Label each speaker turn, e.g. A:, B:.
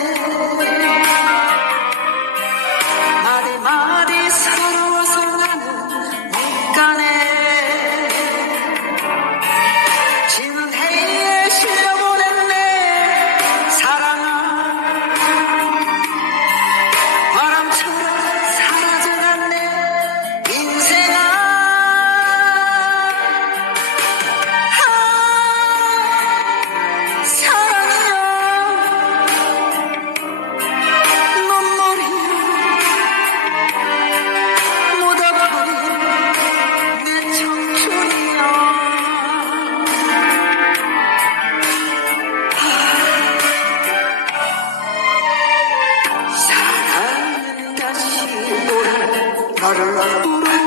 A: said tarlalara